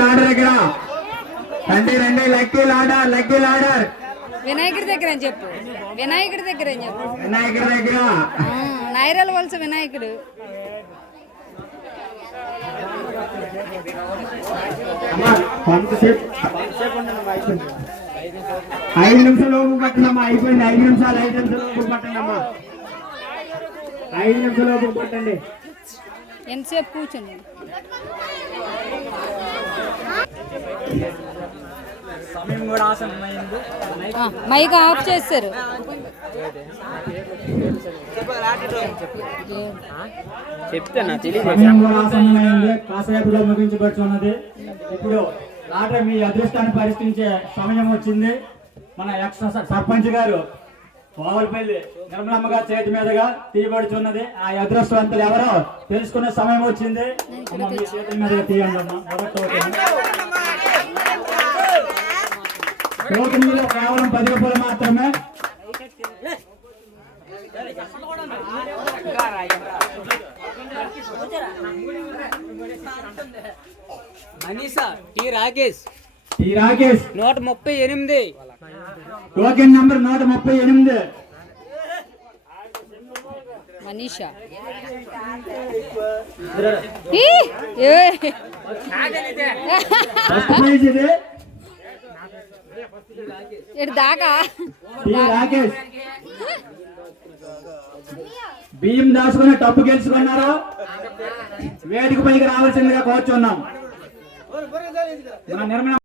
Ladder ఇక్కడ రండి రండి లక్కీ లాడర్ వినాయకుడి దగ్గర అని చెప్పు. వినాయకుడి దగ్గర అని చెప్పు. వినాయకుడి దగ్గర నైరల్ వలస వినాయకుడు. ఐదు నిమిషాలు పట్టండమ్మా. అయిపోయింది. 5 నిమిషాలు పట్టండమ్మా. 5 నిమిషాలు పట్టండి. ఎంతసేపు కూర్చోండి. సమయం కూడా ఆసన్నమైంది. మైక్ ఆఫ్ చేస్తారు. కాసేపులో ముగించబడుతున్నది. ఇప్పుడు లాటరీ మీ అదృష్టాన్ని పరిష్కరించే సమయం వచ్చింది. మన ఎక్స్ సర్పంచ్ గారు వావలపల్లి నిర్మలమ్మ గారి చేతి మీదుగా తీయబడుతున్నది. ఆ అదృష్టవంతులు ఎవరో తెలుసుకునే సమయం వచ్చింది. మీ చేతుల మీదుగా తీయండి అమ్మా. టోకెన్లో కేవలం 10 రూపాయలు మాత్రమే. Manisha T Rakesh 138 token number 138. Manisha దాకా రాకేష్ బియ్యం దాచుకుని టప్పు గెలుచుకున్నారు. వేదిక పైకి రావాల్సిందిగా కోరుచున్నాం. నిర్మల